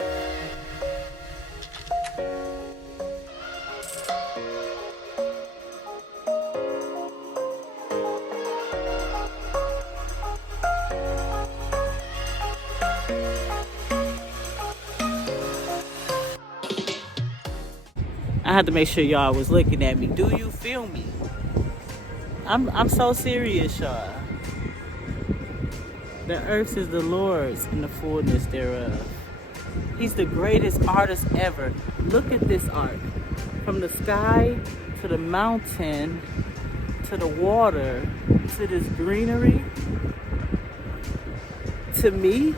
I had to make sure y'all was looking at me. Do you feel me? I'm so serious, y'all. The earth is the Lord's and the fullness thereof. He's the greatest artist ever. Look at this art. From the sky to the mountain to the water to this greenery. To me,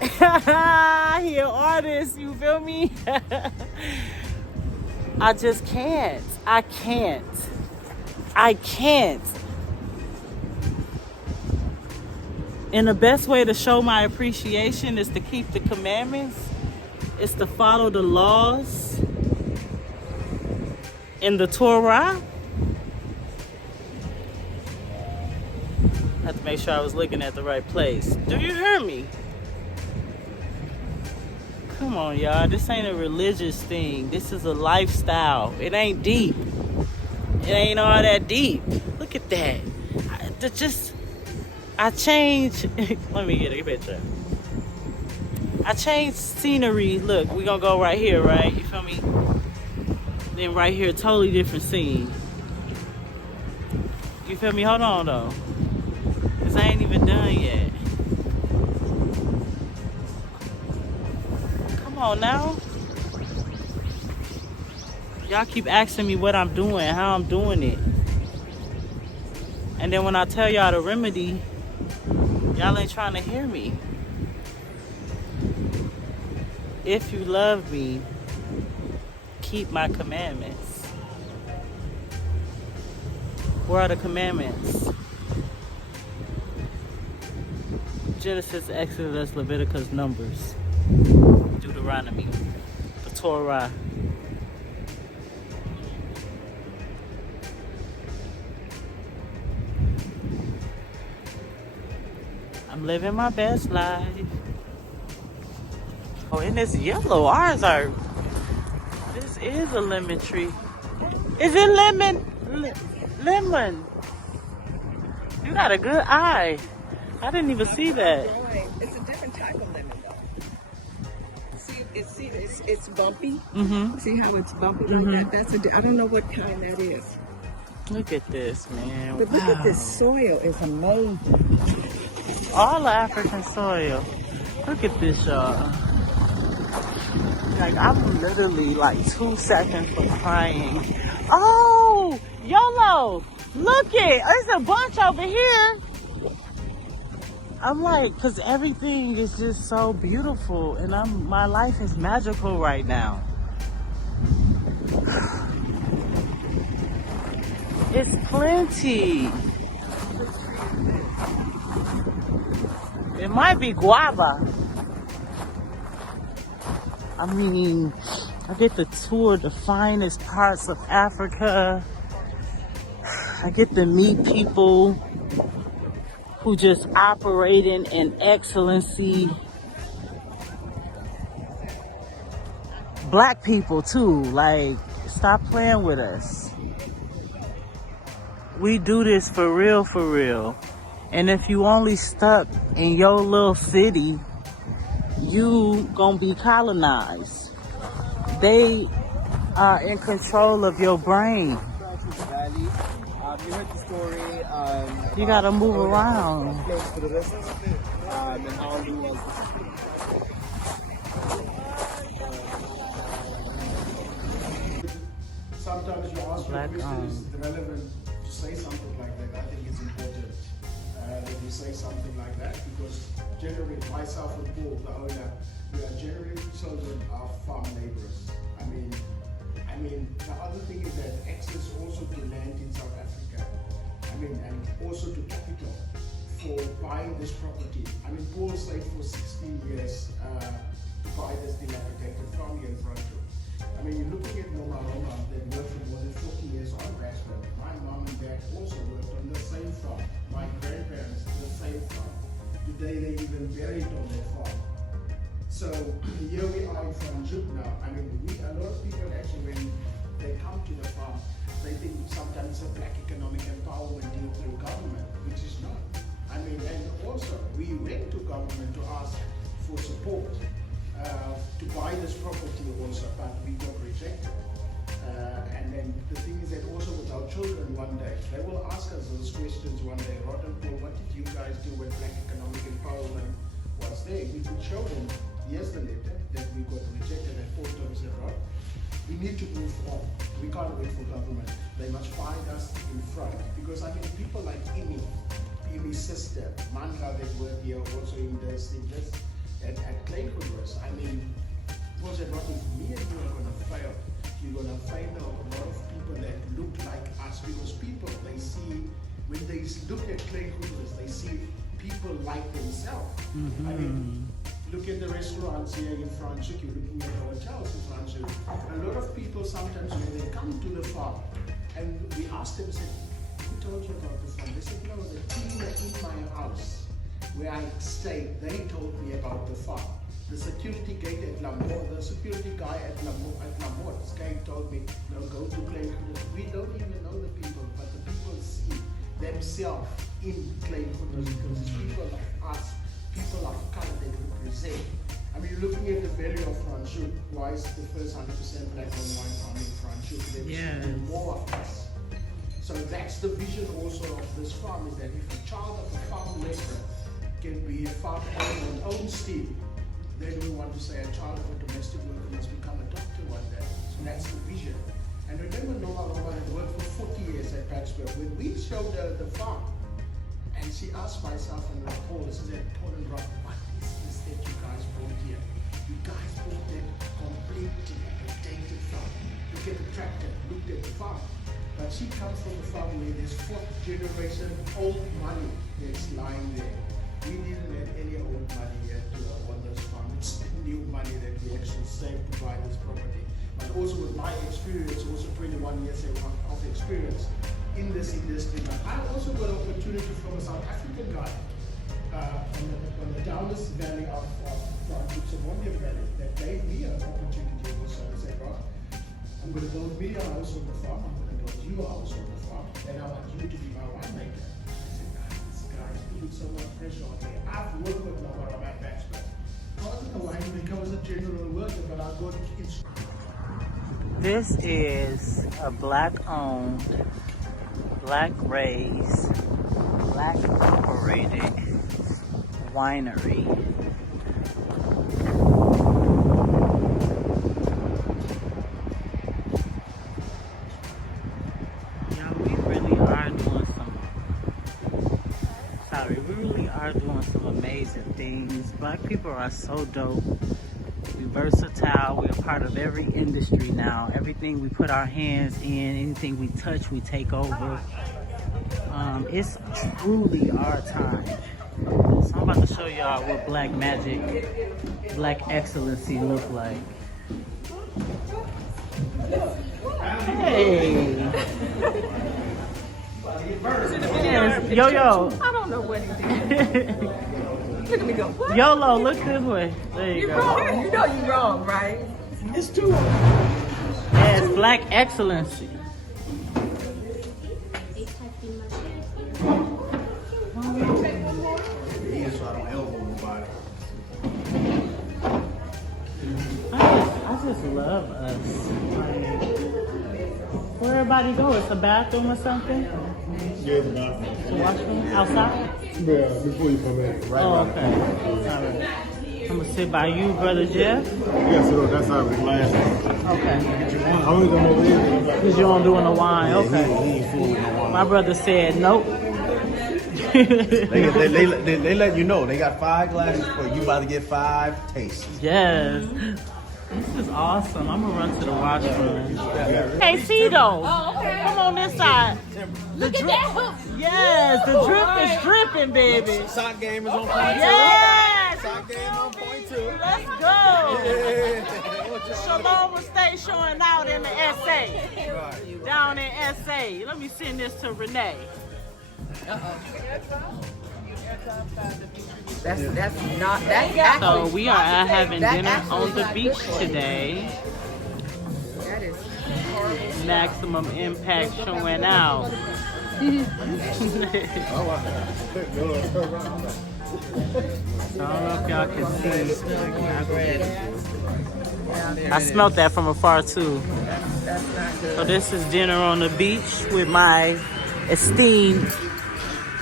he an artist, you feel me? I just can't. I can't. And the best way to show my appreciation is to keep the commandments. It's to follow the laws in the terroir. I have to make sure I was looking at the right place. Do you hear me? Come on, y'all. This ain't a religious thing. This is a lifestyle. It ain't deep. It ain't all that deep. Look at that. I changed. Let me get a picture. I changed scenery. Look, we gonna go right here, right? You feel me? Then right here, totally different scene. You feel me? Hold on, though. Because I ain't even done yet. Come on now. Y'all keep asking me what I'm doing, how I'm doing it. And then when I tell y'all the remedy, y'all ain't trying to hear me. If you love me, keep my commandments. Where are the commandments? Genesis, Exodus, Leviticus, Numbers, Deuteronomy, the Torah. I'm living my best life. Oh, and it's yellow. Ours are. This is a lemon tree. Is it lemon? Lemon. You got a good eye. I didn't even see that. It's a different type of lemon, though. See, it's bumpy. Mm-hmm. See how it's bumpy like that? That's I don't know what kind that is. Look at this, man. But look at this soil. It's amazing. All the African soil. Look at this, y'all. Like, I'm literally like 2 seconds from crying. Oh, YOLO. Look it. There's a bunch over here. I'm like, because everything is just so beautiful. And my life is magical right now. It's plenty. It might be guava. I mean, I get to tour the finest parts of Africa. I get to meet people who just operating in excellency. Black people too, like, stop playing with us. We do this for real, for real. And if you only stuck in your little city, you gonna be colonized. They are in control of your brain. You heard the story. You gotta move around. And how he was. Sometimes you ask Black, me a question, is it relevant to say something like that? I think it's important that you say something like that, because generally myself and Paul, the owner, we are generally children of farm laborers. I mean, the other thing is that access also to land in South Africa. And also to capital for buying this property. Paul stayed for 16 years to buy this dilapidated farm here in Franschhoek. You're looking at Mama that worked for more than 40 years on grassland. My mom and dad also worked on the same farm. My grandparents, the same farm. Today they even buried on that farm. So here we are in Franschhoek now. I mean, a lot of people actually, when they come to the farm, they think sometimes it's a black economic empowerment deal through government, which is not. I mean, and also we went to government to ask for support to buy this property also, but we got rejected. And then the thing is that also with our children one day, they will ask us those questions one day, Rod and Paul, what did you guys do when black economic empowerment was there? We could show them, here's the letter that we got rejected, and Paul told us, Rod, we need to move on. We can't wait for government. They must find us in front. Because I mean, people like Imi's sister, Manla, that work here also in this at Kleingoeders. I mean, was it not if me and you are going to fail? You're going to find a lot of people that look like us, because people, they see, when they look at Kleingoeders, they see people like themselves. Mm-hmm. I mean, look at the restaurants here in Franschhoek, you're looking at the hotels in Franschhoek. A lot of people sometimes when they come to the farm and we ask them, say, who told you about the farm? They said, no, the cleaner in my house where I stayed, they told me about the farm. The security gate at Lamort, the security guy at Lamour's guy told me, no, go to Kleingoeders. We don't even know the people, but the people see themselves in Kleingoeders because it's people like us, people of color that represent. I mean, looking at the value of Franschhoek, why is the first 100% black on wine farm in Franschhoek? There should be more of us. So that's the vision also of this farm, is that if a child of a farm labourer can be a farm owner on own steam, then we want to say a child of a domestic worker must become a doctor one day. So that's the vision. And remember Norma had worked for 40 years at Patchburg. When we showed her the farm, and she asked myself and Paul, she said, Paul and Rob, what is this that you guys brought here? You guys brought that complete dilapidated farm. Look at the tractor, look at the farm. But she comes from a farm where there's 4th generation old money that's lying there. We didn't have any old money yet on this farm. It's new money that we actually saved to buy this property. But also with my experience, also 21 years of experience in this industry. But I also got an opportunity from a South African guy on the Downers Valley of Franschhoek Valley that gave me an opportunity also. He said, Rob, I'm going to build me a house on the farm, I'm going to build you a house on the farm, and I want you to be my winemaker. So much pressure on me. I've worked with Lamar on my bachelor. I wasn't a winemaker, I was a general worker, but I got instructed. This is a black-owned, black-raised, black-operated winery. Doing some amazing things. Black people are so dope. We're versatile. We're a part of every industry now. Everything we put our hands in, anything we touch, we take over. It's truly our time. So I'm about to show y'all what black magic, black excellency look like. Hey. Yes. Yo. I don't know what he did. Look at me go. What? YOLO, look this way. There you go. Wrong. You know you're wrong, right? It's too. Yeah, it's black excellency. I just love us. Where everybody go? It's a bathroom or something? Yeah, it's a bathroom. Washroom? Outside? Yeah, before you come in. Right. Oh, okay. All right. I'm gonna sit by you, Brother Jeff. Yeah, so that's our glass. Okay. I only come over here Because you don't doing the wine. Okay. He ain't fooling with the wine. My brother said nope. They let you know. They got 5 glasses for you. About to get 5 tastes. Yes. This is awesome. I'm gonna run to the washroom. Hey, Cito. Oh, okay. Come on this side. Look at that hook. Yes, the drip is dripping, baby. Sock game is on point 2. Yes. Sock game on point 2. Let's go. Shalom will stay showing out in the SA. Down in SA. Let me send this to Renee. That's not that. So we are having That dinner actually on is the not beach good for you. today. That is horrible. Maximum impact showing out. So I don't know if y'all can see. I smelled that from afar too. That's not good. So this is dinner on the beach with my esteemed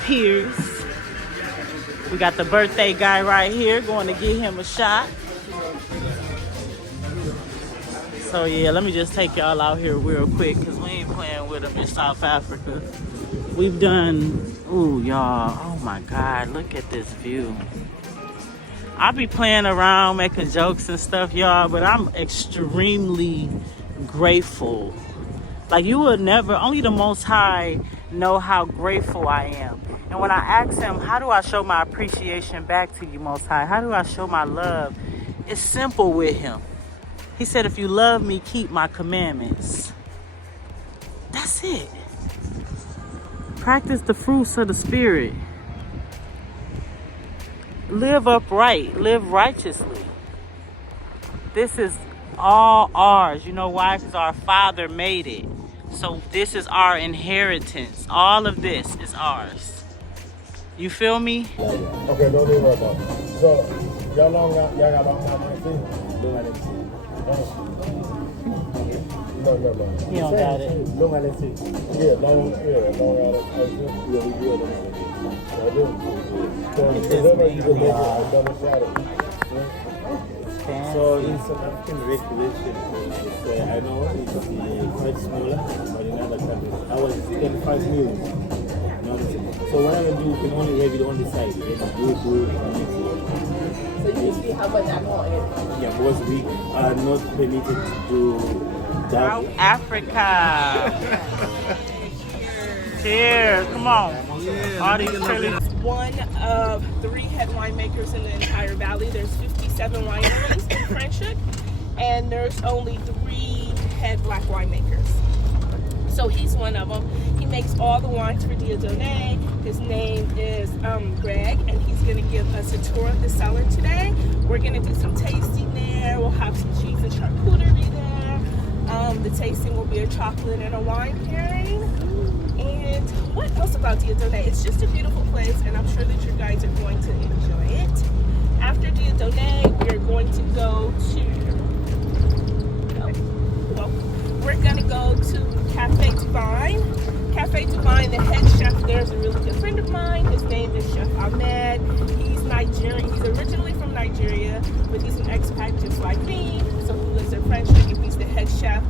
peers. We got the birthday guy right here, going to give him a shot. So yeah, let me just take y'all out here real quick because we ain't playing with them in South Africa. We've done, ooh y'all, oh my God, look at this view. I be playing around, making jokes and stuff, y'all, but I'm extremely grateful. Like you would never, only the Most High know how grateful I am. And when I ask him, how do I show my appreciation back to you, Most High? How do I show my love? It's simple with him. He said, if you love me, keep my commandments. That's it. Practice the fruits of the Spirit. Live upright. Live righteously. This is all ours. You know why? Because our Father made it. So this is our inheritance. All of this is ours. You feel me? Okay, don't worry about it. So, y'all got long time I see? Don't let it see. No. You don't got it. Don't let it see. Yeah, long yeah, we good. I do. So, you can make it a double shadow. So in South African regulation, I know it's quite smaller, but in other countries, I was 25 million. So whatever you do, you can only have it on the side, and you do it on the side. So you can see how much alcohol is. Yeah, because we are not permitted to do South Africa. Cheers. Come on. All these chilies. One of 3 head winemakers in the entire valley. There's 57 wineries in Franschhoek, and there's only 3 head black winemakers. So he's one of them. He makes all the wines for Dieu Donné. His name is Greg, and he's going to give us a tour of the cellar today. We're going to do some tasting there. We'll have some cheese and charcuterie there. The tasting will be a chocolate and a wine pairing. And what else about Dieu Donné? It's just a beautiful place, and I'm sure that you guys are going to enjoy it. After Dieu Donné, we're going to go to Cafe Divine. Cafe Divine, the head chef there is a really good friend of mine. His name is Chef Ahmed. He's Nigerian. He's originally from Nigeria, but he's an expat just like me. So he lives in Franschhoek, and he's the head chef.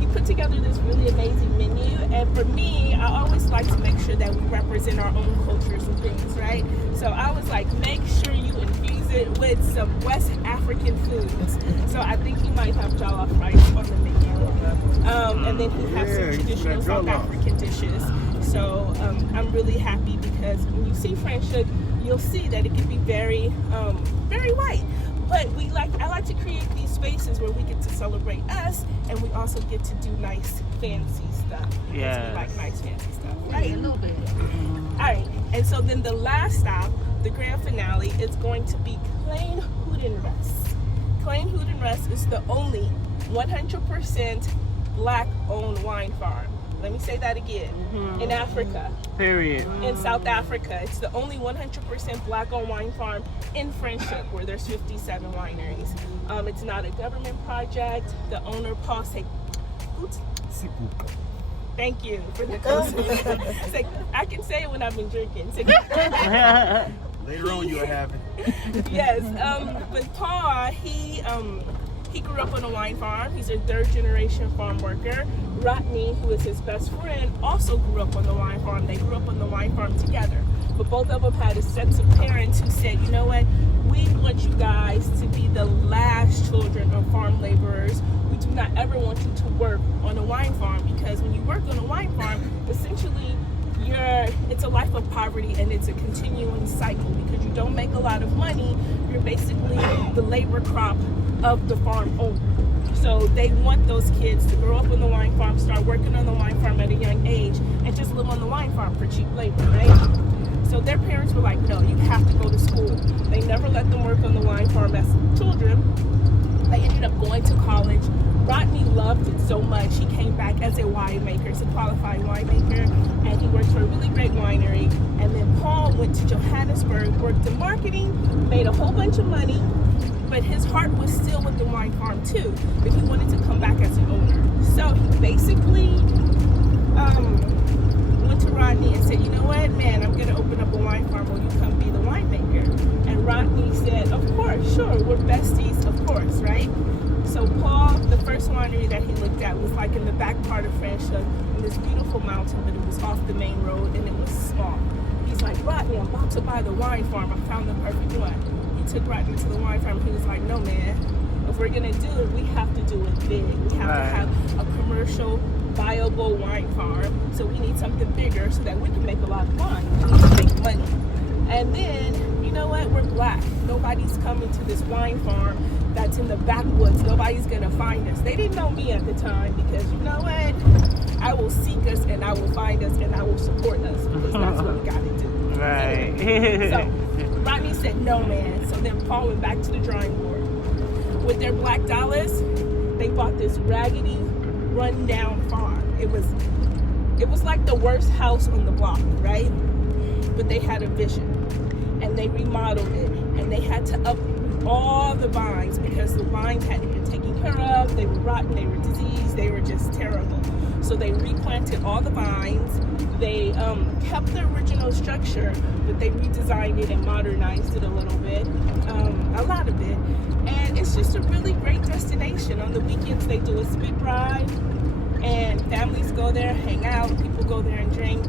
He put together this really amazing menu, and for me, I always like to make sure that we represent our own cultures and things, right? So I was like, make sure you infuse it with some West African foods. So I think he might have jollof rice on the menu. And then he has some traditional South African dishes. So I'm really happy because when you see Franschhoek, you'll see that it can be very, very white. But I like to create these spaces where we get to celebrate us, and we also get to do nice, fancy stuff. Yeah. We like nice, fancy stuff, right? A little bit. All right. And so then the last stop, the grand finale, is going to be Klein Hoedenrust. Klein Hoedenrust is the only 100% black-owned wine farm. Let me say that again. In Africa. Period. In South Africa. It's the only 100% black-owned wine farm in Franschhoek, where there's 57 wineries. It's not a government project. The owner, Paul Thank you for the I can say it when I've been drinking. Later on, you'll have it. Yes, but Paul, he grew up on a wine farm. He's a 3rd generation farm worker. Rodney, who is his best friend, also grew up on the wine farm. They grew up on the wine farm together. But both of them had a sets of parents who said, you know what, we want you guys to be the last children of farm laborers. We do not ever want you to work on a wine farm, because when you work on a wine farm, essentially it's a life of poverty, and it's a continuing cycle because you don't make a lot of money. You're basically the labor crop of the farm owner. So they want those kids to grow up on the wine farm, start working on the wine farm at a young age, and just live on the wine farm for cheap labor, right? So their parents were like, no, you have to go to school. They never let them work on the wine farm as children. They ended up going to college. Rodney loved it so much, he came back as a winemaker, as a qualified winemaker, and he worked for a really great winery. And then Paul went to Johannesburg, worked in marketing, made a whole bunch of money, but his heart was still with the wine farm too, but he wanted to come back as an owner. So he basically went to Rodney and said, you know what, man, I'm going to open up a wine farm, will you come be the winemaker? And Rodney said, of course, sure, we're besties, of course, right? So Paul, the first winery that he looked at was like in the back part of Franschhoek, in this beautiful mountain, but it was off the main road and it was small. He's like, Rodney, I'm about to buy the wine farm. I found the perfect one. He took Rodney to the wine farm. He was like, no, man, if we're going to do it, we have to do it big. We have to have a commercial, viable wine farm. So we need something bigger so that we can make a lot of wine. We need to make money. And then, you know what? We're black. Nobody's coming to this wine farm that's in the backwoods. Nobody's gonna find us. They didn't know me at the time because, you know what? I will seek us and I will find us and I will support us because that's what we gotta do. Right. So Rodney said, no, man. So then Paul went back to the drawing board. With their black dollars, they bought this raggedy, run-down farm. It was like the worst house on the block, right? But they had a vision and they remodeled it and they had to uproot all the vines because the vines hadn't been taken care of. They were rotten, they were diseased, they were just terrible. So they replanted all the vines. They kept the original structure, but they redesigned it and modernized it a little bit, a lot of it. And it's just a really great destination. On the weekends they do a spit ride and families go there, hang out, people go there and drink.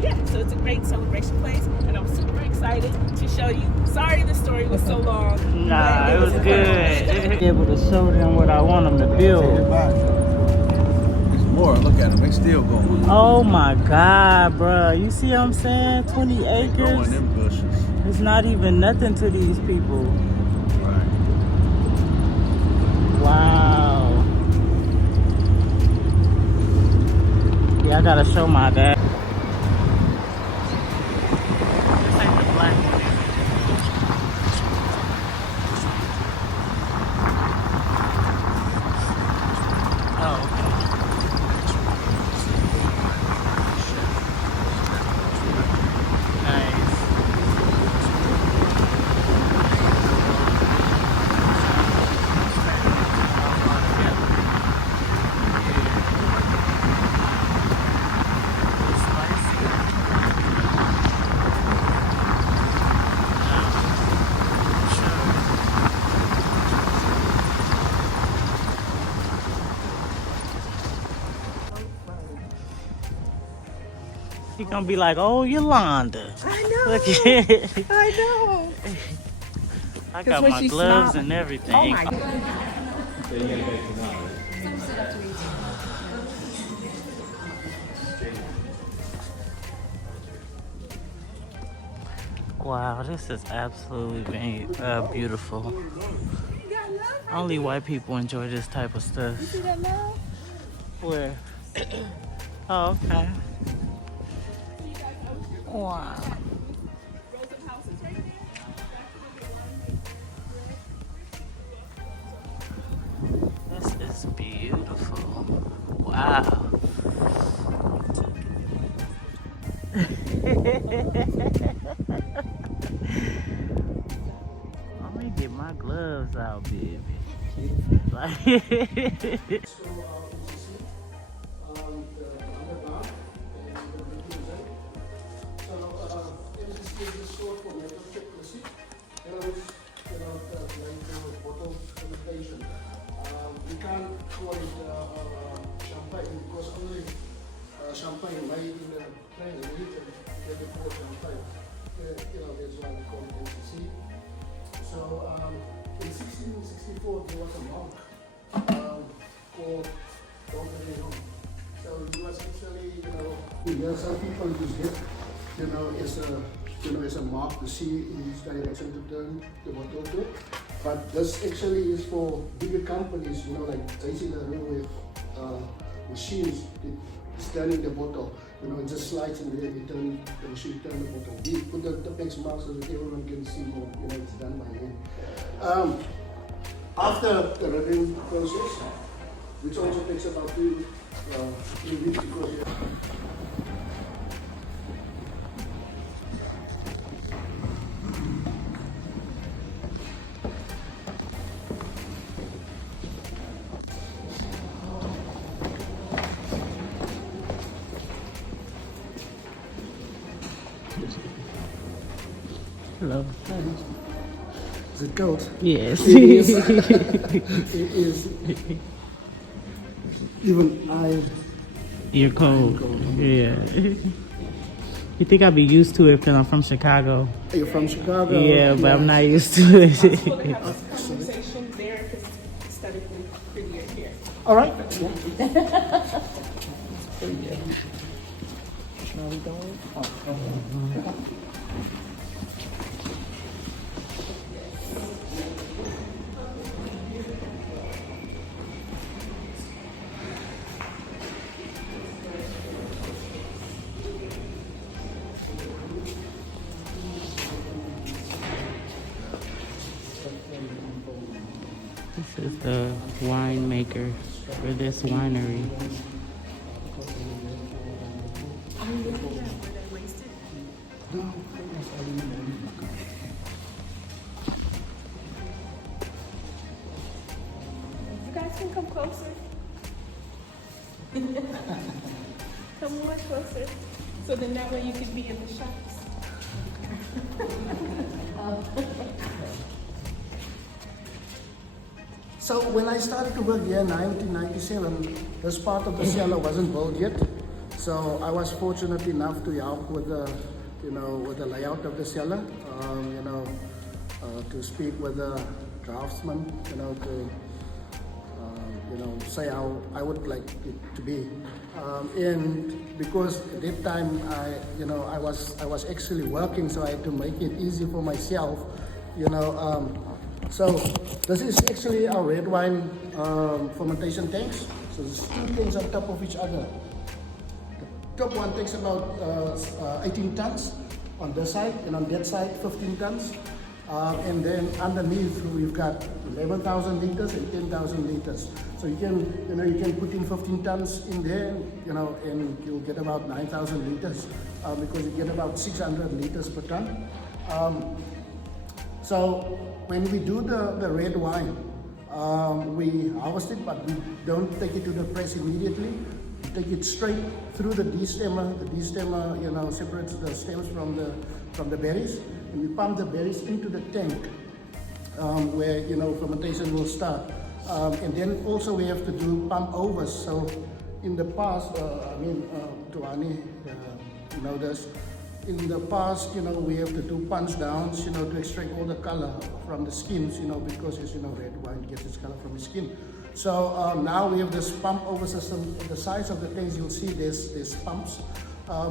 Yeah, so it's a great celebration place, and I'm super excited to show you. Sorry the story was so long. Nah, it was good. Be able to show them what I want them to build. There's more. Look at them. They still going. Oh my God, bro. You see what I'm saying? 20 Growing acres. them bushes. It's not even nothing to these people. Right. Wow. Yeah, I gotta show my dad. This ain't the black one. Oh, okay. Nice. He gonna be like, oh, Yolanda. I know. Look at it. I know. I got when my she gloves smiled- and everything. Oh my God. Wow, this is absolutely beautiful. Only white people enjoy this type of stuff. See that now? Where? Oh, okay. Wow. This is beautiful. Wow. Let me get my gloves out, baby. Like we can't call it champagne because only champagne made in the plain region can be called champagne. That's why we call it NCC. So in 1664 there was a monk called Dieu Donné. So he was actually, some people use it, as a mark to see in which direction to turn the bottle to. But this actually is for bigger companies, like JC the Railway machines, it's turning the bottle. You know, it just slides in there, you turn the machine, turn the bottle. We put the Pex mark so that everyone can see more, you know, it's done by hand. After the ribbon process, which also takes about 3 weeks because Hello. is it cold? Yes. It is. It is. Even You're cold. Yeah. You think I'd be used to it because I'm from Chicago? You're from Chicago? Yeah, but I'm not used to it. We'll have this conversation there because it's aesthetically prettier here. All right. This is the winemaker for this winery. You guys can come closer. Come more closer. So then that way you can be in the shots. So when I started to work here in 1997, this part of the cellar wasn't built yet. So I was fortunate enough to help with the, with the layout of the cellar. To speak with the draftsman, to say how I would like it to be. And because at that time I was actually working, so I had to make it easy for myself, So this is actually our red wine fermentation tanks. So there's 2 tanks on top of each other. The top one takes about 18 tons on this side, and on that side 15 tons. And then underneath we've got 11,000 liters and 10,000 liters. So you can put in 15 tons in there, and you'll get about 9,000 liters because you get about 600 liters per ton. So when we do the red wine, we harvest it, but we don't take it to the press immediately. We take it straight through the destemmer. The destemmer, separates the stems from the berries, and we pump the berries into the tank where fermentation will start. And then also we have to do pump overs. So in the past, Tuani, this. In the past, we have to do punch downs, to extract all the color from the skins, because red wine gets its color from the skin. So now we have this pump over system. The size of the tanks, you'll see there's pumps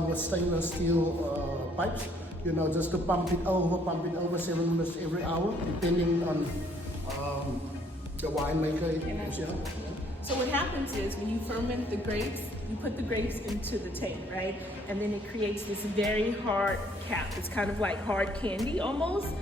with stainless steel pipes, just to pump it over 7 minutes every hour, depending on the winemaker. So what happens is when you ferment the grapes, you put the grapes into the tank, right? And then it creates this very hard cap. It's kind of like hard candy almost.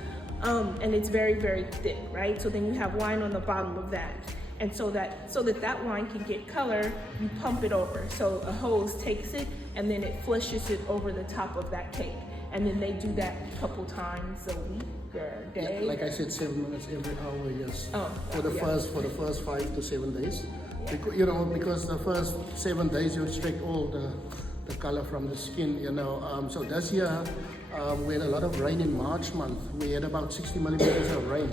And it's very, very thick, right? So then you have wine on the bottom of that. And so that wine can get color, you pump it over. So a hose takes it and then it flushes it over the top of that cake. And then they do that a couple times a week or a day. Yeah, like I said, 7 minutes every hour, yes. Oh, for the first 5 to 7 days. Yeah. Because the first 7 days you extract all the color from the skin, So this year we had a lot of rain in March month. We had about 60 millimeters of rain,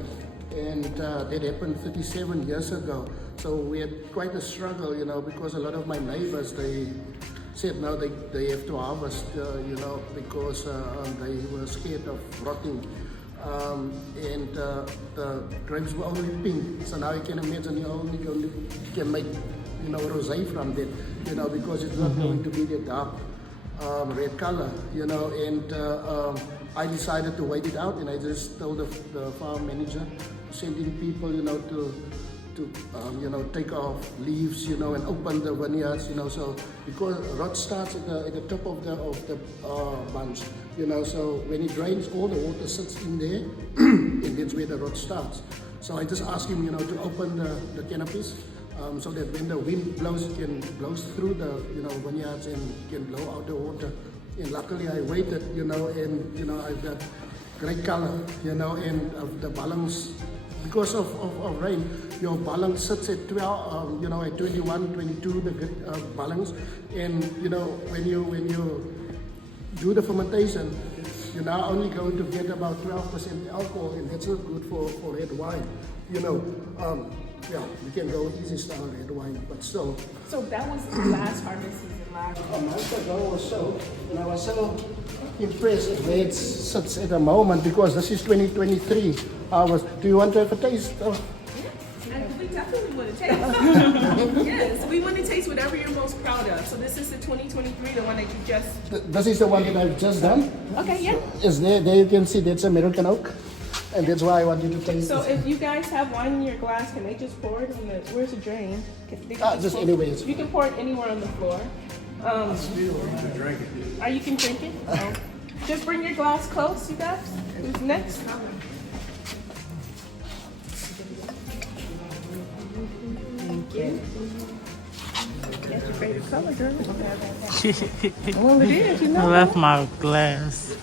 and that happened 37 years ago. So we had quite a struggle, because a lot of my neighbors, they said no, they have to harvest, because they were scared of rotting. And the grapes were only pink. So now you can imagine you only can make, rosé from that, because it's not going to be the dark red color, and I decided to wait it out, and I just told the farm manager, sending people, you know, take off leaves, you know, and open the vineyards, you know. So because rot starts at the top of the bunch, you know. So when it rains, all the water sits in there, and that's where the rot starts. So I just asked him, you know, to open the canopies, so that when the wind blows, it can blows through the, you know, vineyards and can blow out the water. And luckily I waited, you know, and you know, I've got great color, you know, and the balance, because of rain, your balance sits at 12, you know, at 21, 22, the balance. And you know, when you do the fermentation, you're now only going to get about 12% alcohol, and that's not good for red wine, you know. Yeah, you can go easy style red wine, but still. So that was the last harvest season last year. A month ago or so, and I was so impressed at where it sits at the moment, because this is 2023. Do you want to have a taste? We definitely want to taste. Yes, we want to taste whatever you're most proud of. So this is the 2023, the one that you just... This is the one that I've just done. Okay, yeah. Is there you can see that's American oak, and that's why I want you to taste So it. if you guys have wine in your glass, can they just pour it on the... Where's the drain? Just anyways. You can pour it anywhere on the floor. Or you can drink it. Just bring your glass close, you guys. Who's next? Thank you. That's your favorite color, girl. Well, it is, you know. I left my glass. So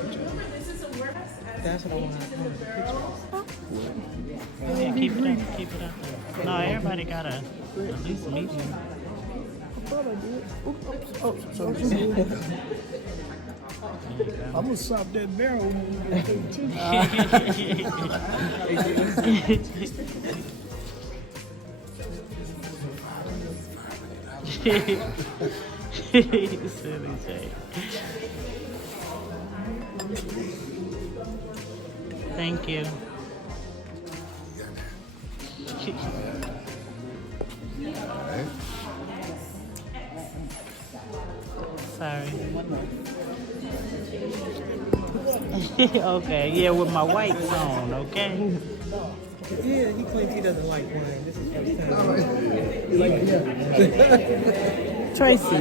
remember, this is a works as That's what I want. ages in the barrel. Yeah, keep it up, keep it up. No, everybody got at least medium. I'm gonna stop that barrel. Silly Jay. Thank you. Sorry. Okay, yeah, with my whites on, okay? Yeah, he claims he doesn't like wine. This is first time. Tracy,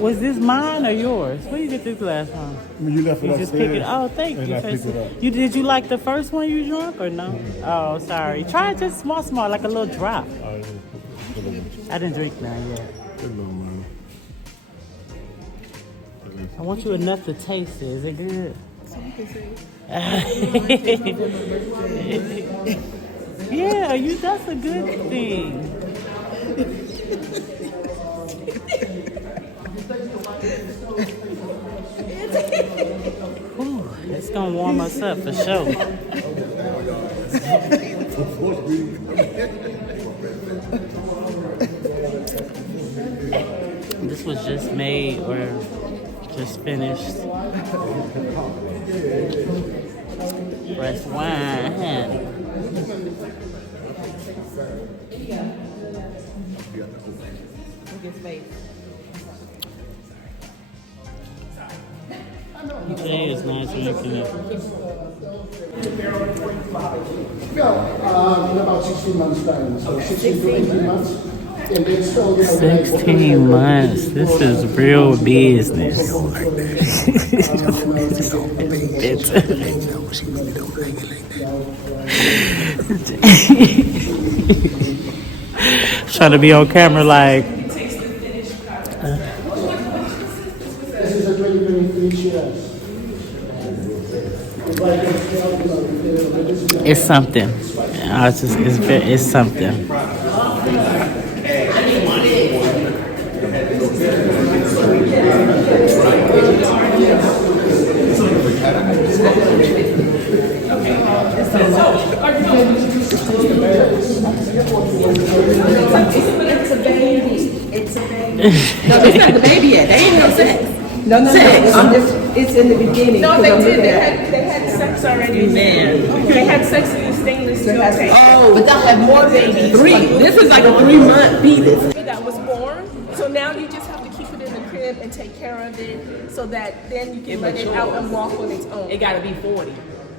was this mine or yours? Where you get this glass from? You left You just pick it. Oh, thank you, Tracy. Did you like the first one you drunk or no? Oh, sorry. Try it just small, like a little drop. I didn't drink none yet. I want you enough to taste it. Is it good? Yeah, that's a good thing. Ooh, it's gonna warm us up for sure. This was just made or just finished. Fresh wine. Jay is not drinking it. Well, in about 16 months' time, so 16 to 18 months. And then still, 16 months. This is real business. Trying to be on camera like. This is a 2023 Shiraz. It's something. It's something. It's a baby. It's a baby. No, it's not the baby yet. They ain't no sex. No. It's in the beginning. No, they did. They had sex already. Man. They had sex in the stainless steel tank. Oh, but they'll have more babies. This is like a 3-month fetus. That was born. So now you just have to keep it in the crib it and take care of it so that then you can let it out and walk on its own. It gotta be 40.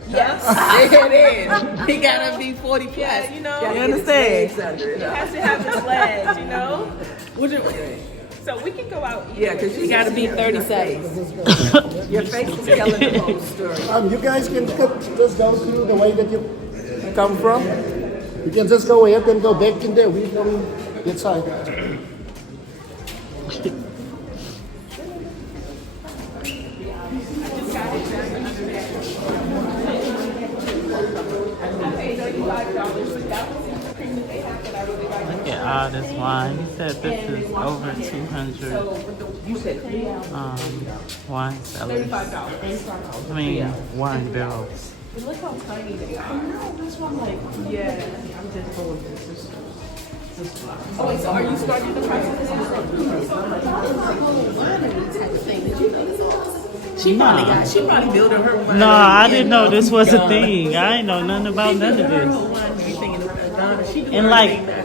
Yes. It is. It gotta be 40 plus. Yeah, you know, You understand? It has to have its legs, you know? So we can go out. Yeah, because you gotta be 36. Your face is telling the whole story. You guys can just go through the way that you come from. You can just go ahead and go back in there. We're going inside. Look at all this wine. He said this is over 200 wine cellars. I mean, wine barrels. But look how tiny they are. That's what I'm like. Yeah. I'm just going to this. Oh, wait, so are you starting the process? She probably building her wine. No, I didn't know this was a thing. I ain't know nothing about none of this.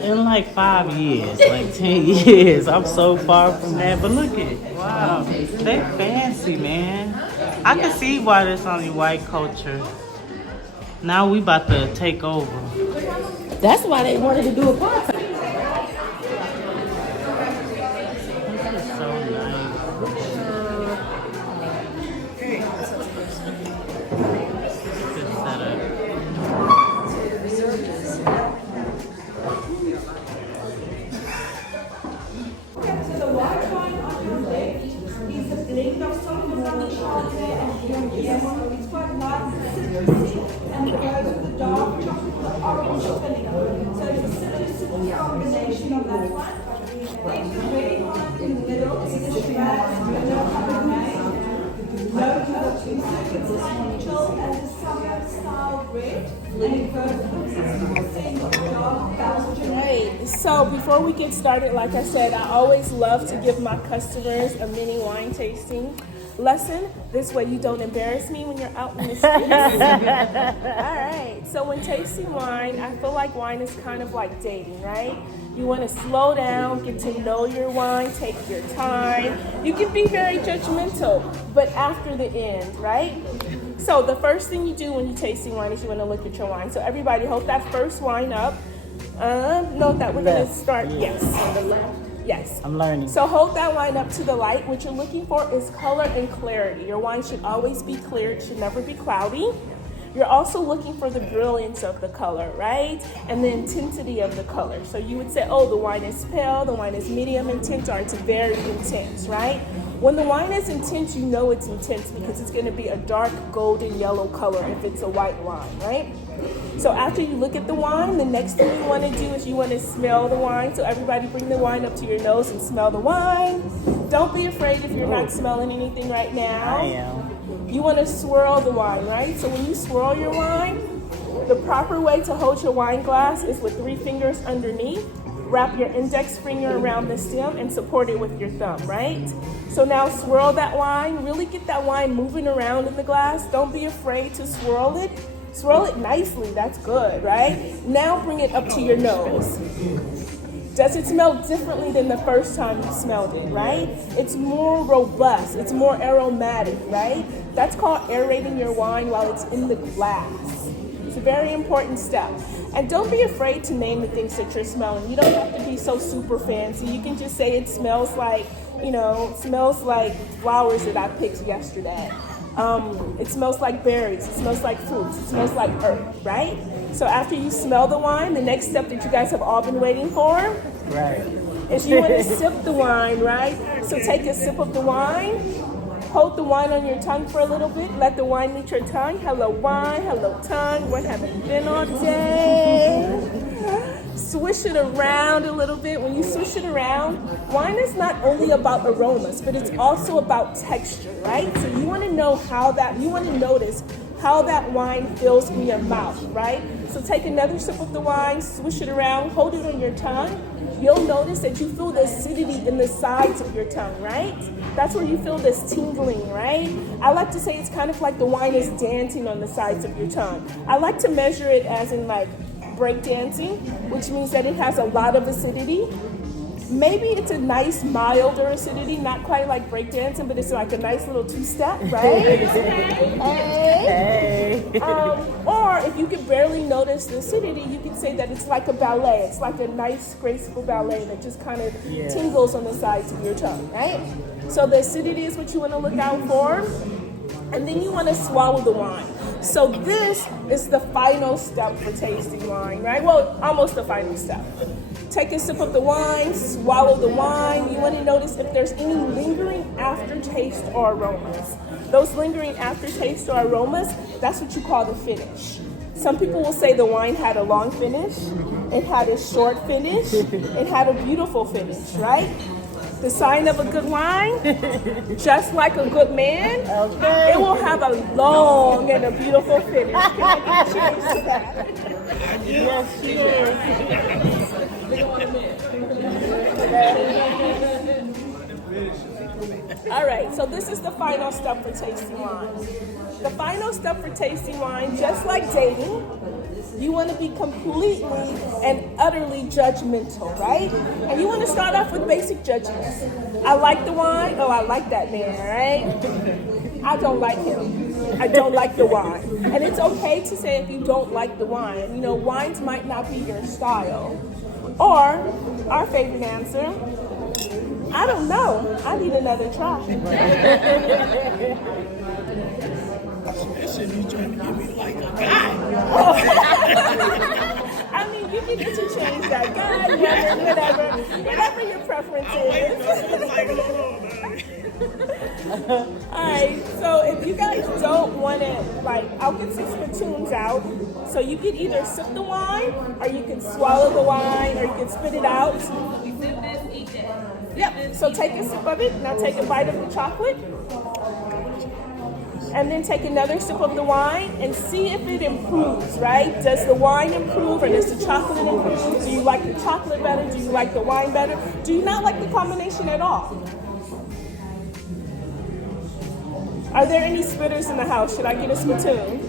In like 5 years, like 10 years, I'm so far from that. But look at, wow, they fancy, man. I can see why there's only white culture. Now we about to take over. That's why they wanted to do a party. This is so nice. Good setup. So the white wine on your left is a blend of Sauvignon Chardonnay and Pinot. It's quite light, citrusy, and it goes with the dark chocolate orange filling. So it's a citrusy combination of that one. Then the red wine in the middle is a Shiraz Cabernet. Low it's chill and the summer style red. And it goes with 60% dark Belgian. Hey, so before we get started, like I said, I always love to give my customers a mini wine tasting lesson. This way you don't embarrass me when you're out in the streets. All right, so when tasting wine, I feel like wine is kind of like dating, right? You want to slow down, get to know your wine, take your time. You can be very judgmental, but after the end, right? So the first thing you do when you're tasting wine is you want to look at your wine. So everybody, hold that first wine up. Note that we're going to start, yes, on the left. Yes. I'm learning. So hold that wine up to the light. What you're looking for is color and clarity. Your wine should always be clear. It should never be cloudy. You're also looking for the brilliance of the color, right? And the intensity of the color. So you would say, oh, the wine is pale, the wine is medium intense, or it's very intense, right? When the wine is intense, you know it's intense because it's going to be a dark golden yellow color if it's a white wine, right? So after you look at the wine, the next thing you want to do is you want to smell the wine. So everybody bring the wine up to your nose and smell the wine. Don't be afraid if you're not smelling anything right now. I am. You want to swirl the wine, right? So when you swirl your wine, the proper way to hold your wine glass is with 3 fingers underneath. Wrap your index finger around the stem and support it with your thumb, right? So now swirl that wine. Really get that wine moving around in the glass. Don't be afraid to swirl it. Swirl it nicely, that's good, right? Now bring it up to your nose. Does it smell differently than the first time you smelled it, right? It's more robust, it's more aromatic, right? That's called aerating your wine while it's in the glass. It's a very important step. And don't be afraid to name the things that you're smelling. You don't have to be so super fancy. You can just say it smells like, smells like flowers that I picked yesterday. It smells like berries, it smells like fruits, it smells like earth, right? So after you smell the wine, the next step that you guys have all been waiting for is you want to sip the wine, right? So take a sip of the wine, hold the wine on your tongue for a little bit, let the wine meet your tongue. Hello wine, hello tongue, where have you been all day? Swish it around a little bit. When you swish it around, wine is not only about aromas, but it's also about texture, right? So you want to know you want to notice how that wine feels in your mouth, right? So take another sip of the wine, swish it around, hold it on your tongue. You'll notice that you feel the acidity in the sides of your tongue, right? That's where you feel this tingling, right? I like to say it's kind of like the wine is dancing on the sides of your tongue. I like to measure it as in like break dancing, which means that it has a lot of acidity. maybe it's a nice milder acidity, not quite like breakdancing, but it's like a nice little two-step, right? Hey. Or if you can barely notice the acidity, you can say that it's like a ballet. It's like a nice, graceful ballet that just kind of tingles on the sides of your tongue, right? So the acidity is what you want to look out for. And then you want to swallow the wine. So this is the final step for tasting wine, right? Well, almost the final step. Take a sip of the wine, swallow the wine. You want to notice if there's any lingering aftertaste or aromas. Those lingering aftertaste or aromas, that's what you call the finish. Some people will say the wine had a long finish, it had a short finish, it had a beautiful finish, right? The sign of a good wine, just like a good man, it will have a long and a beautiful finish. Can I get a cheers to that? Yes, cheers. All right, so this is the final step for tasting wine. The final step for tasting wine, just like dating, you want to be completely and utterly judgmental, right? And you want to start off with basic judgments. I like the wine. Oh, I like that man, right? I don't like him. I don't like the wine. And it's okay to say if you don't like the wine. You know, wines might not be your style. Or, our favorite answer, I don't know. I need another try. Especially you trying to get me like a guy. I mean, you can get to change that guy, woman, whatever your preference is. Alright, so if you guys don't want it, like, I'll get some spittoons out. So you can either sip the wine, or you can swallow the wine, or you can spit it out. We sip this, eat that. Yep, so take a sip of it. Now take a bite of the chocolate. And then take another sip of the wine and see if it improves, right? Does the wine improve or does the chocolate improve? Do you like the chocolate better? Do you like the wine better? Do you not like the combination at all? Are there any spitters in the house? Should I get a spittoon?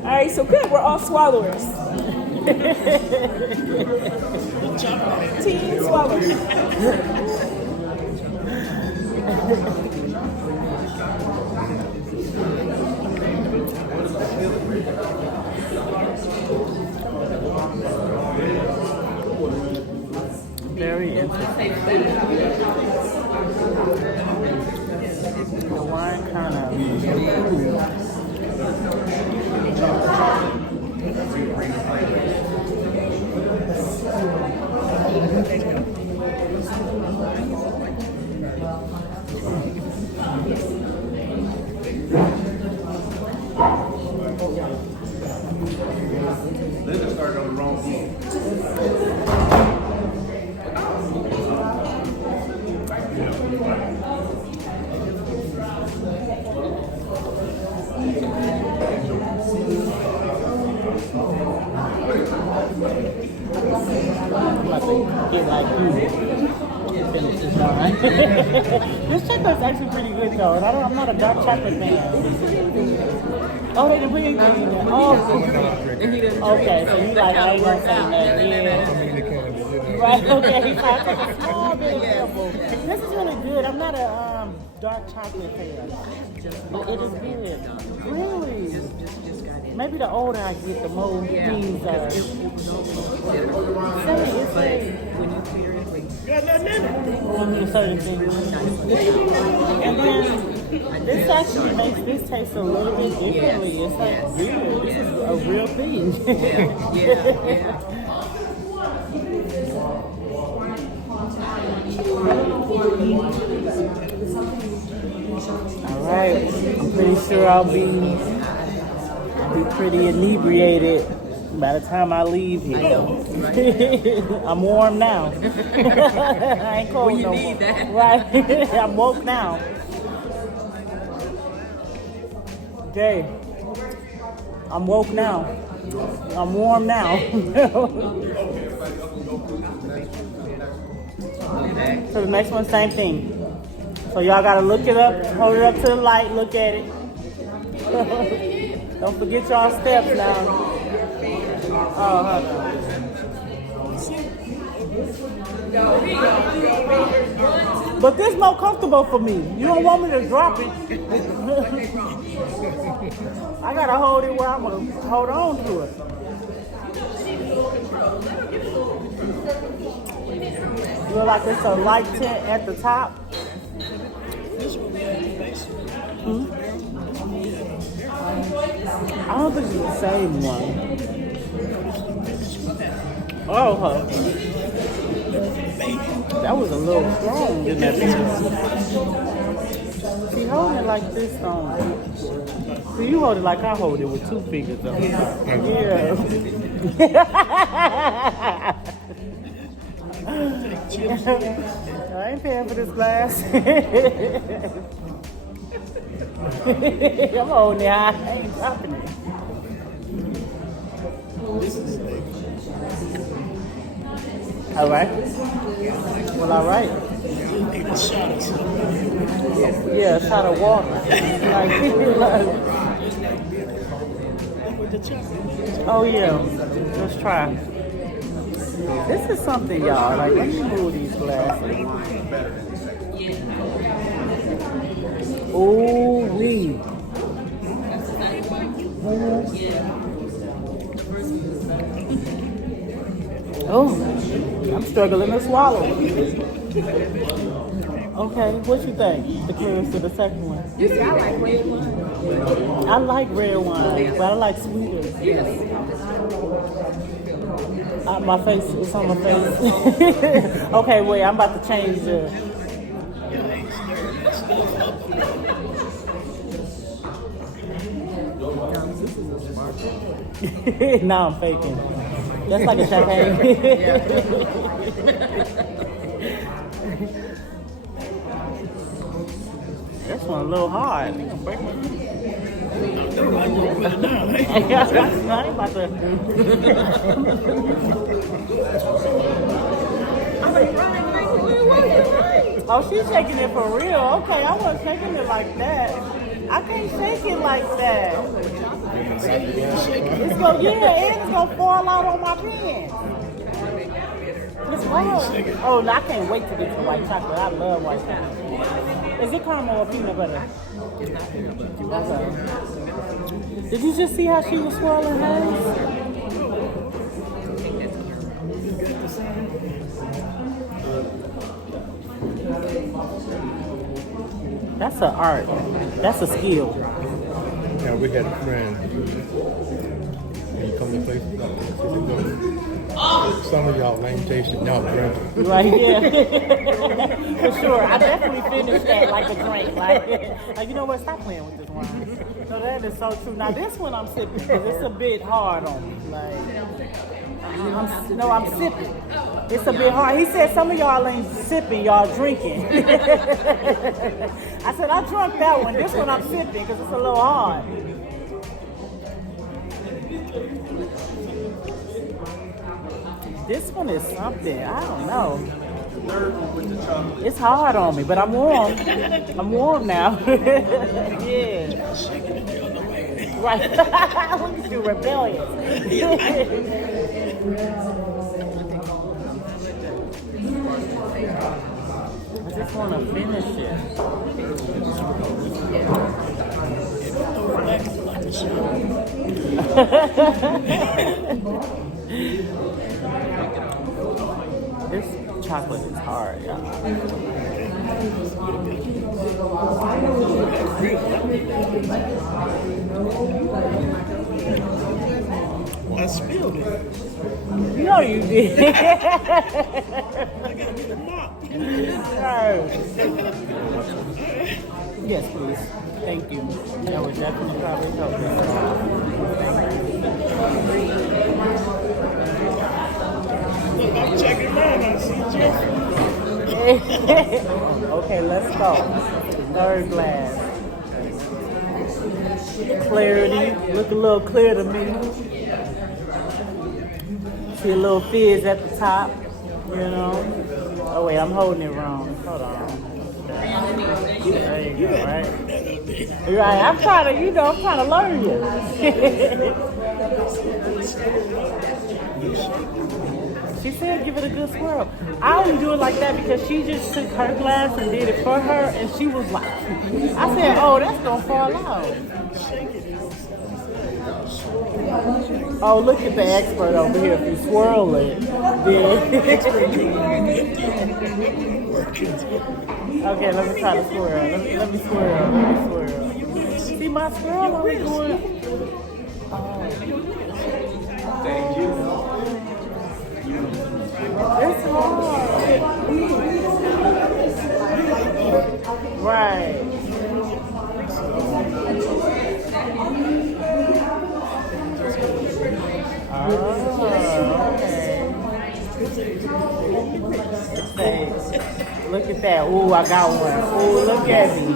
All right, so good, we're all swallowers. Teen swallowers. Very interesting. The wine kind of Linda started on the wrong foot. get like you. Finish this wine. This chocolate's actually pretty good though. And I'm not a dark chocolate fan. Oh, they didn't put anything in there. Oh, okay. So you like, I ain't gonna say nothing. Yeah. Right, okay. So I take a small bit of sample. This is really good. I'm not a dark chocolate fan. But it is good. Really? Maybe the older I get, the more things are. It's certain things. And then this actually makes this taste a little bit differently. It's like good. This is a real thing. All right. I'm pretty sure I'll be pretty inebriated by the time I leave here. I know, right? I'm warm now. I ain't cold no more. Right. I'm woke now. Okay. I'm woke now. I'm warm now. So the next one, same thing. So y'all gotta look it up, hold it up to the light, look at it. Don't forget y'all steps now. Oh, hold on. But this more comfortable for me. You don't want me to drop it. I gotta hold it where I'm gonna hold on to it. Look like it's a light tint at the top. I don't think it's the same one. Oh, huh. That was a little strong in that piece. See, hold it like this on. See, you hold it like I hold it with 2 fingers on top. Yeah. I ain't paying for this glass. I'm holding it high. I ain't dropping it. All right. Well, all right. Yeah, a shot of water. Oh yeah. Let's try. This is something, y'all. Like, let me move these glasses. Ooh, wee. Oh, I'm struggling to swallow. Okay, what you think? The clearest to the second one? You see, I like red wine. I like red wine, but I like sweeter. My face, it's on my face. Okay, wait, I'm about to change the... Now I'm faking. That's like a champagne. This one a little hard. I think I'm breaking my teeth. I ain't about to. Oh, she's shaking it for real. Okay, I wasn't shaking it like that. I can't shake it like that. It's gonna, yeah, and it's gonna fall out on my pen. It's wrong. Oh, no, I can't wait to get to white chocolate. I love white chocolate. Is it caramel or peanut butter? Okay. Did you just see how she was swirling hers? That's an art. That's a skill. Yeah, we had a friend. When you come to place, some of y'all lame tasting, y'all drinking. Right, yeah. For sure. I definitely finished that like a drink. Like you know what? Stop playing with this wine. No, that is so true. Now this one I'm sipping because it's a bit hard on me. Like, I'm sipping. It's a bit hard. He said some of y'all ain't sipping, y'all drinking. I said I drunk that one. This one I'm sipping because it's a little hard. This one is something. I don't know. It's hard on me, but I'm warm. I'm warm now. Yeah. Right. Look at you, rebellious. I just want to finish it. This chocolate is hard, y'all. I spilled it. No, you did. I got me the mop. Yes, please. Thank you. That would definitely probably help me. I'm checking mine. I see Jeff. Okay, let's go. Third glass. Clarity. Look a little clear to me. See a little fizz at the top, you know. Oh wait, I'm holding it wrong. Hold on. There you go, right? You're right. I'm trying to, I'm trying to learn you. She said give it a good swirl. I only do it like that because she just took her glass and did it for her, and she was like, I said, oh, that's gonna fall out. Oh, look at the expert over here. If you swirl it, then... Okay, let me try to swirl. Let me swirl. See, my swirl only going... Thank you. It's hard. Right. Oh, okay. Look at that. Ooh, I got one. Ooh, look at me.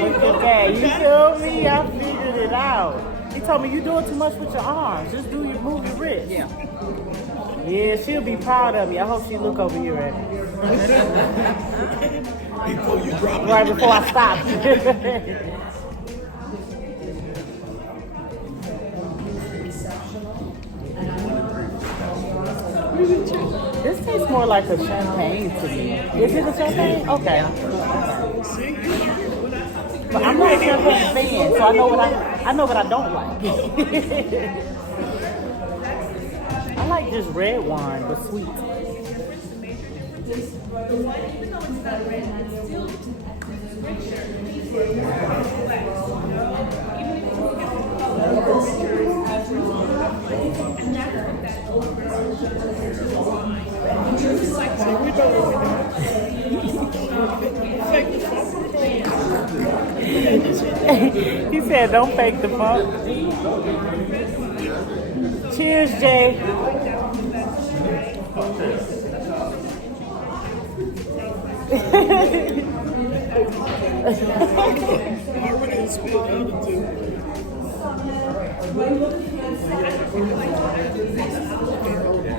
Look at that. You feel me? I figured it out. He told me, you doing too much with your arms. Just move your wrist. Yeah. Yeah, she'll be proud of me. I hope she look over here at me. Before you drop it. Right before I stop. This tastes more like a champagne to me. Is it a champagne? Okay. But I'm not a champagne fan, so I know what I don't like. I like just red wine, but sweet. He said, don't fake the funk. Cheers, Jay.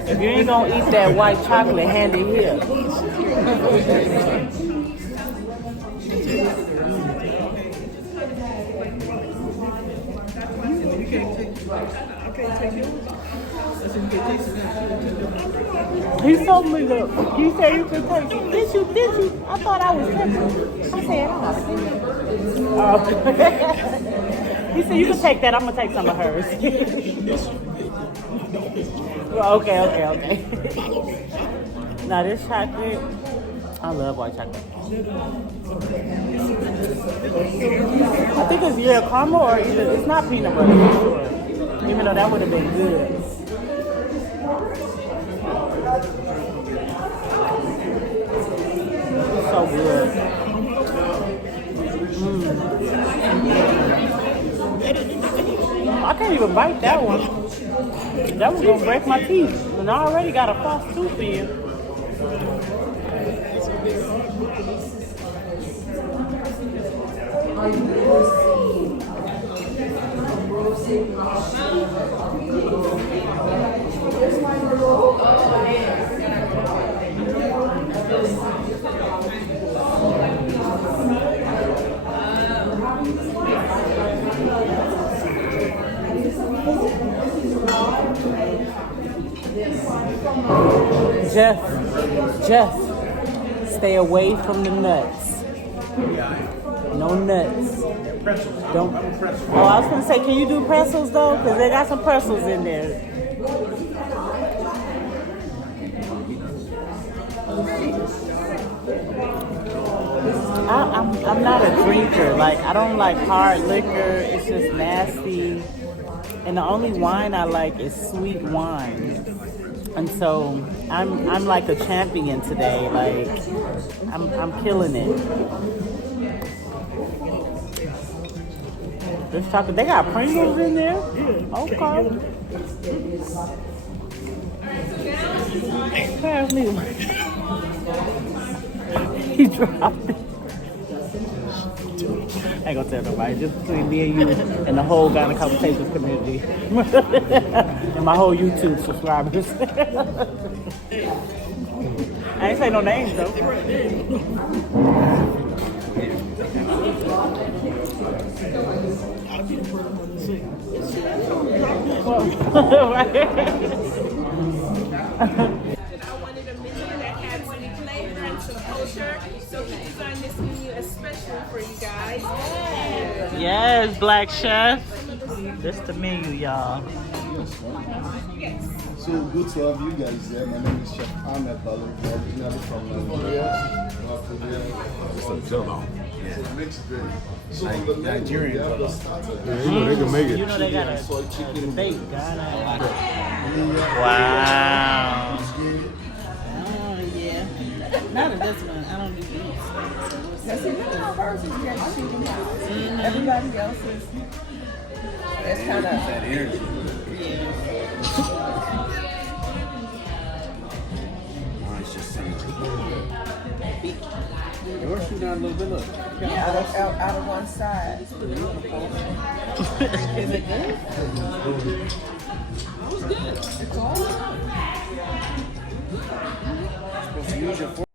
If you ain't gonna eat that white chocolate, hand it here. He told me, look, you said you could take it. Did you? I thought I was tempted. I said, He said, you can take that. I'm going to take some of hers. Well, okay. Now, this chocolate, I love white chocolate. I think it's caramel or either, it's not peanut butter, for sure. Even though that would have been good. So good. I can't even bite that one. That one's gonna break my teeth. And I already got a false tooth in. Jeff, stay away from the nuts. No nuts. Don't. Oh, I was gonna say, can you do pretzels though? Because they got some pretzels in there. I'm not a drinker. Like, I don't like hard liquor. It's just nasty. And the only wine I like is sweet wine. And so I'm like a champion today. Like, I'm killing it. This chocolate, they got Pringles in there? Okay. Pass me one. He dropped it. I ain't gonna tell nobody, just between me and you and the whole Ghana Conversations community. And my whole YouTube subscribers. I ain't say no names though. I wanted a menu that had some flavor and some culture, so he designed this menu especially for you guys. Yes, Black Chef. This the menu, y'all. So good to have you guys there. My name is Chef Ahmed Balu, originally from Nigeria. It makes it great. So Nigerian. They can make it. You know they got a debate, Ghana. Wow. Oh, yeah. Not in this one. I don't do these. Now, see, you know how versions you have to shoot them out. Everybody else is. That's kind of. That energy. Mine's just something. Yours shoot down a little bit, look. Yeah, out of one side. Is it good? It was good. It's all right. Supposed to use your fork.